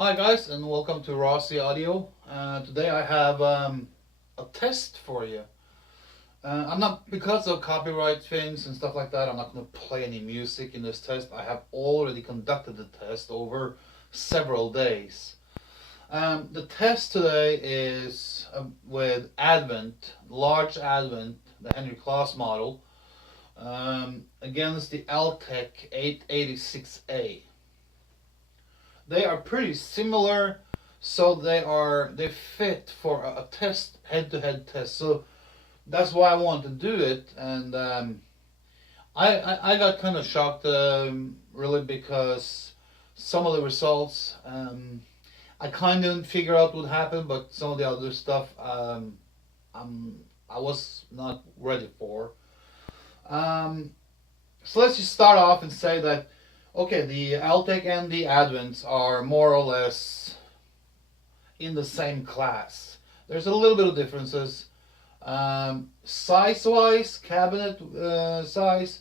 Hi guys, and welcome to Rossi Audio. Today I have a test for you. I'm not, because of copyright things and stuff like that, I'm not going to play any music in this test. I have already conducted the test over several days. The test today is with Advent, large Advent, the Henry Claus model, against the Altec 886A. They are pretty similar, so they fit for a test, head-to-head test. So that's why I wanted to do it, and I got kind of shocked, really, because some of the results, I kind of didn't figure out what happened, but some of the other stuff, I was not ready for. Um, so let's just start off and say that, okay, the Altec and the Advents are more or less in the same class. There's a little bit of differences. Size-wise, cabinet size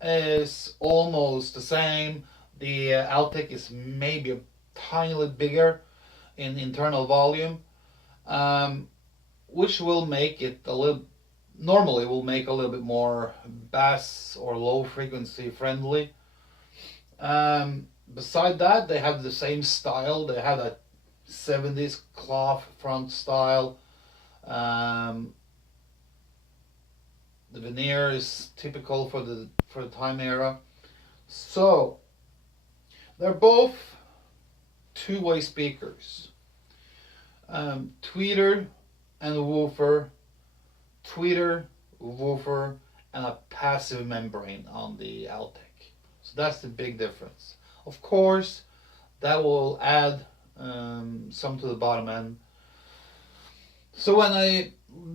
is almost the same. The Altec is maybe a tiny little bigger in internal volume, um, which will make it a little, normally will make a little bit more bass or low frequency friendly. Beside that, they have the same style. They have that 70s cloth front style. Um, the veneer is typical for the time era. So they're both two-way speakers. Tweeter and woofer, tweeter, woofer, and a passive membrane on the Altec. So that's the big difference. Of course, that will add some to the bottom end. So when I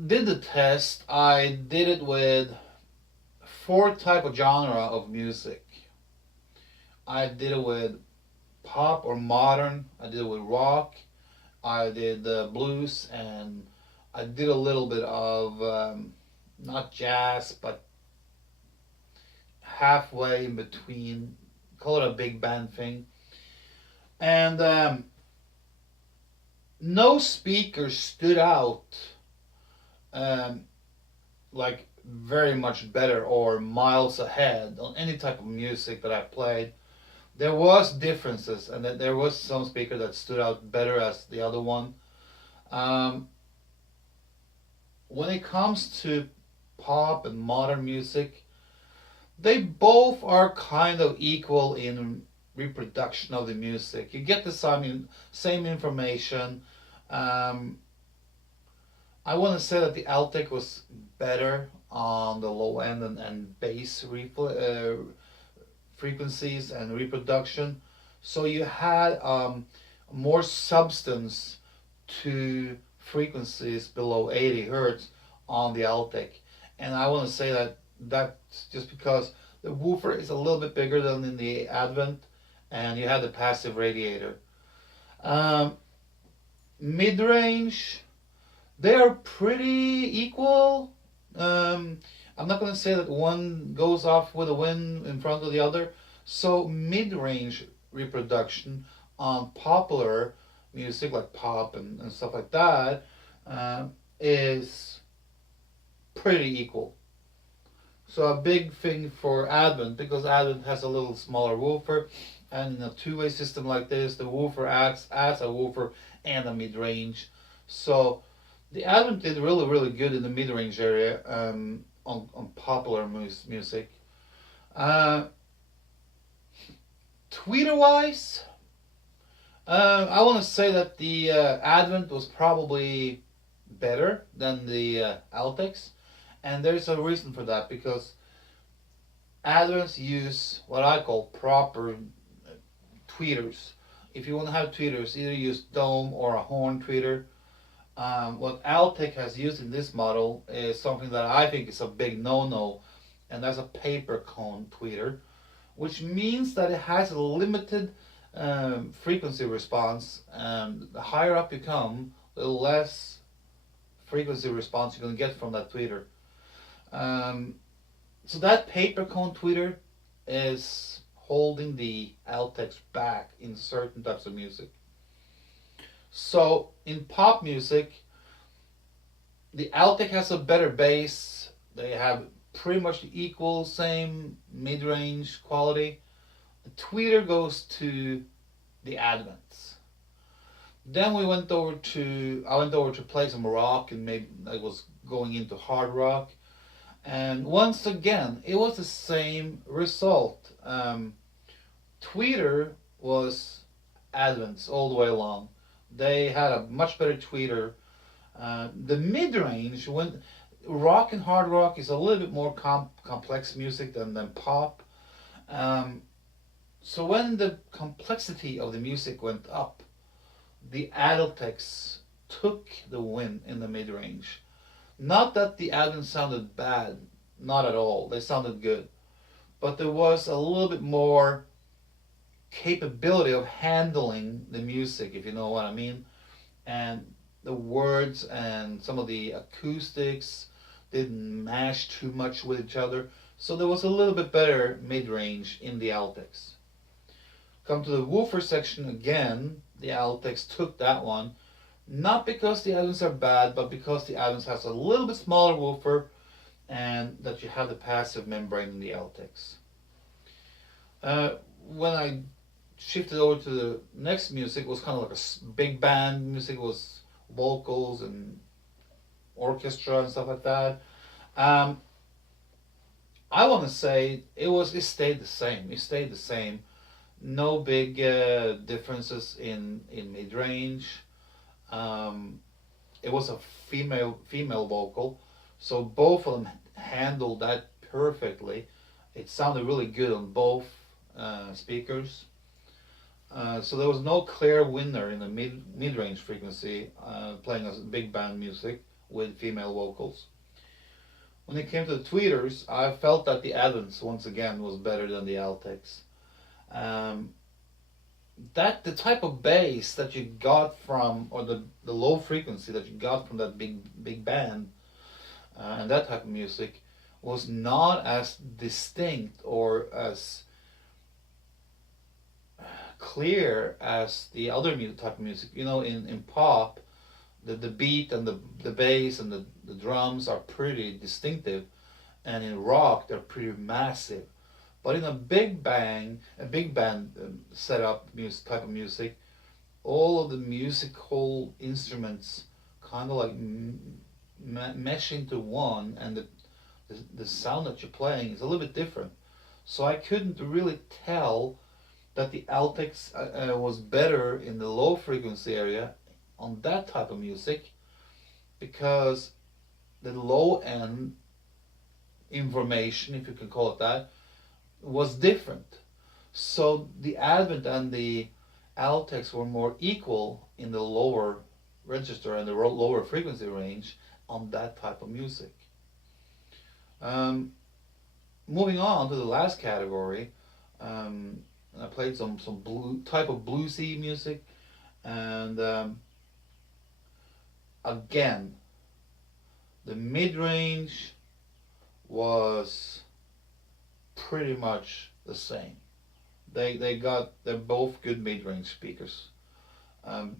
did the test, I did it with four type of genre of music. I did it with pop or modern. I did it with rock. I did blues, and I did a little bit of not jazz, but halfway in between. Call it a big band thing. And no speaker stood out um, like very much better or miles ahead on any type of music that I played. There was differences, and that there was some speaker that stood out better as the other one. Um, when it comes to pop and modern music, they both are kind of equal in reproduction of the music. You get the same information. Um, I want to say that the Altec was better on the low end and bass frequencies and reproduction. So you had more substance to frequencies below 80 hertz on the Altec. And I want to say that that's just because the woofer is a little bit bigger than in the Advent, and you have the passive radiator. Um, Mid range, they are pretty equal. I'm not going to say that one goes off with a win in front of the other. So mid range reproduction on popular music like pop and stuff like that is pretty equal. So a big thing for Advent, because Advent has a little smaller woofer, and in a two-way system like this, the woofer acts as a woofer and a mid-range. So the Advent did really good in the mid-range area on popular music. Uh, Tweeter-wise, I want to say that the Advent was probably better than the Altex. And there's a reason for that, because Advents use what I call proper tweeters. If you want to have tweeters, either use dome or a horn tweeter. What Altec has used in this model is something that I think is a big no-no, and that's a paper cone tweeter, which means that it has a limited frequency response. The higher up you come, the less frequency response you're going to get from that tweeter. So that paper cone tweeter is holding the Altec's back in certain types of music. So in pop music, the Altec has a better bass. They have pretty much the equal same mid-range quality. The tweeter goes to the Advents. Then I went over to play some rock, and maybe I was going into hard rock. And once again, it was the same result. Tweeter was Advents all the way along. They had a much better tweeter. The mid range, when rock and hard rock is a little bit more complex music than pop. Um, so when the complexity of the music went up, the Altec took the win in the mid range. Not that the album sounded bad, not at all. They sounded good, but there was a little bit more capability of handling the music, if you know what I mean, and the words and some of the acoustics didn't mash too much with each other. So there was a little bit better mid-range in the Altecs. Come to the woofer section again, the Altecs took that one. Not because the Advents are bad, but because the Advents has a little bit smaller woofer and that you have the passive membrane in the Altecs. When I shifted over to the next music, it was kind of like a big band music. It was vocals and orchestra and stuff like that. I want to say it stayed the same. It stayed the same. No big differences in mid range. It was a female vocal, so both of them handled that perfectly. It sounded really good on both speakers. So there was no clear winner in the mid range frequency playing as big band music with female vocals. When it came to the tweeters, I felt that the Advents once again was better than the Altecs. That the type of bass that you got from, or the low frequency that you got from that big band and that type of music was not as distinct or as clear as the other type of music. You know, in pop, the beat and the bass and the drums are pretty distinctive, and in rock they're pretty massive. But in a big band setup type of music, all of the musical instruments kind of like mesh into one, and the sound that you're playing is a little bit different. So I couldn't really tell that the Altec was better in the low frequency area on that type of music, because the low end information, if you can call it that, was different. So the Advent and the Altecs were more equal in the lower register and the lower frequency range on that type of music. Moving on to the last category, I played some type of bluesy music, and again, the mid range was pretty much the same. They're both good mid-range speakers.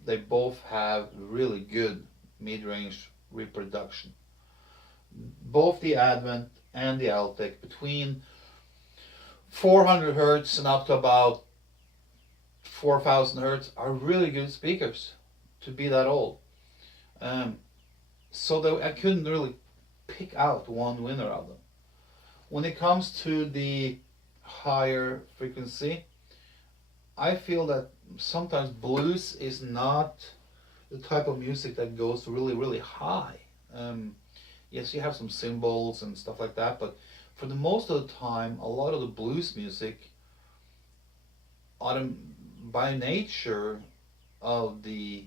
They both have really good mid-range reproduction. Both the Advent and the Altec, between 400 hertz and up to about 4,000 hertz, are really good speakers to be that old. So I couldn't really pick out one winner of them. When it comes to the higher frequency, I feel that sometimes blues is not the type of music that goes really, really high. Yes, you have some cymbals and stuff like that, but for the most of the time, a lot of the blues music, by nature of the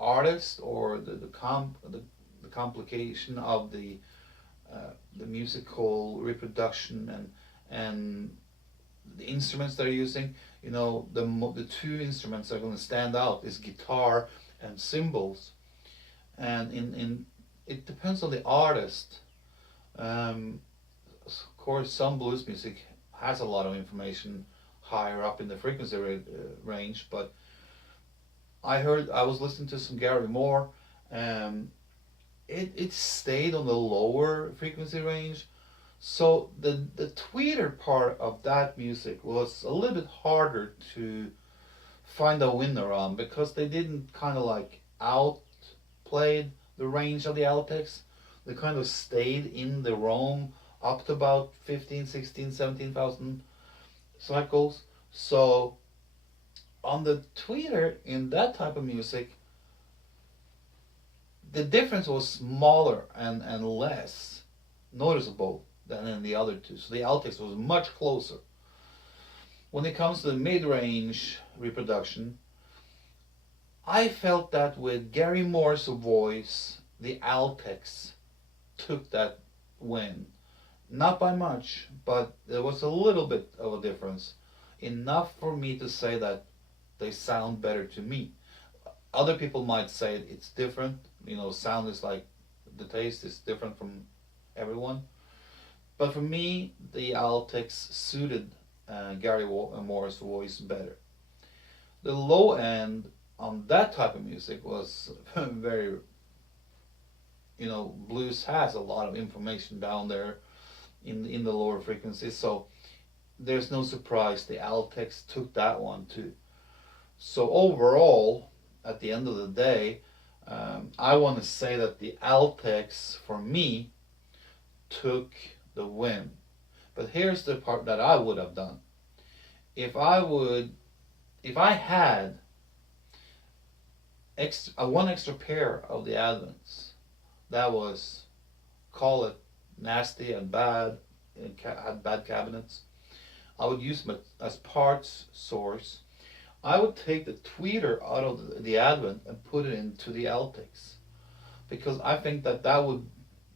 artist or the complication of the musical reproduction and the instruments they're using, you know, the two instruments that are going to stand out is guitar and cymbals, and in it depends on the artist. Of course, some blues music has a lot of information higher up in the frequency range, but I was listening to some Gary Moore, and it stayed on the lower frequency range. So the tweeter part of that music was a little bit harder to find a winner on because they didn't kind of like outplayed the range of the Altec. They kind of stayed in the roam up to about 15, 16, 17,000 cycles. So on the tweeter in that type of music, the difference was smaller and less noticeable than in the other two. So the Altec was much closer. When it comes to the mid-range reproduction, I felt that with Gary Moore's voice, the Altec took that win. Not by much, but there was a little bit of a difference. Enough for me to say that they sound better to me. Other people might say it's different. Sound is like the taste is different from everyone. But for me, the Altec suited Gary Moore's voice better. The low end on that type of music was very, blues has a lot of information down there in the lower frequencies, so there's no surprise the Altec took that one too. So overall, at the end of the day, I want to say that the Altec for me took the win. But here's the part that I would have done. If I had one extra pair of the Advents that was, call it nasty and bad, and had bad cabinets, I would use them as parts source. I would take the tweeter out of the Advent and put it into the Altec, because I think that would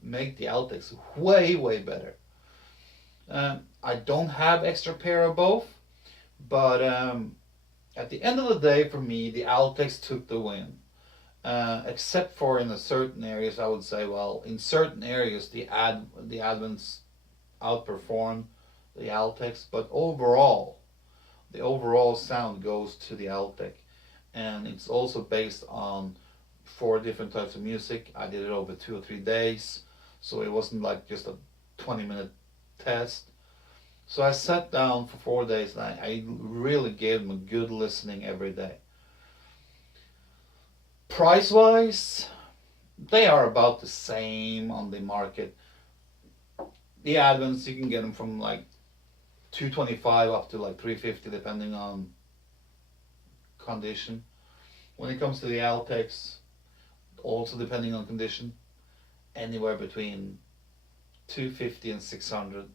make the Altec way better. I don't have extra pair of both, but at the end of the day, for me, the Altec took the win. Except for in certain areas, I would say, well, in certain areas, the Advents outperformed the Altec, but overall, the overall sound goes to the Altec, and it's also based on 4 different types of music. I did it over 2 or 3 days, so it wasn't like just a 20-minute test. So I sat down for 4 days and I really gave them a good listening every day. Price wise, they are about the same on the market. The Advents, you can get them from like $225 up to like $350 depending on condition. When it comes to the Altec, also depending on condition, anywhere between $250 and $600.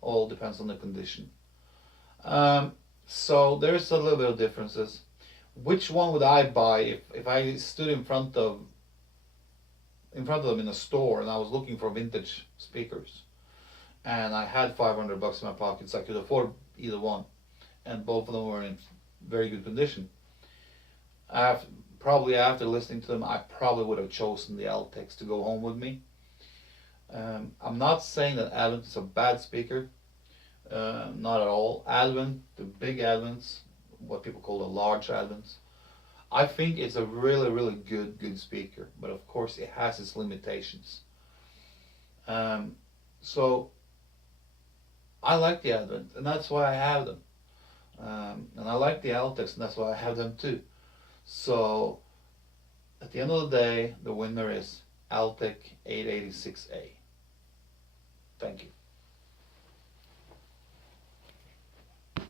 All depends on the condition. So there's a little bit of differences. Which one would I buy if I stood in front of them in a store and I was looking for vintage speakers and I had $500 in my pockets? I could afford either one, and both of them were in very good condition. Probably after listening to them, I probably would have chosen the Altec to go home with me. I'm not saying that Advent is a bad speaker, not at all. Advent, the big Advents, what people call the large Advents, I think it's a really good speaker, but of course it has its limitations. So I like the Advent, and that's why I have them. And I like the Altec, and that's why I have them too. So at the end of the day, the winner is Altec 886A. Thank you.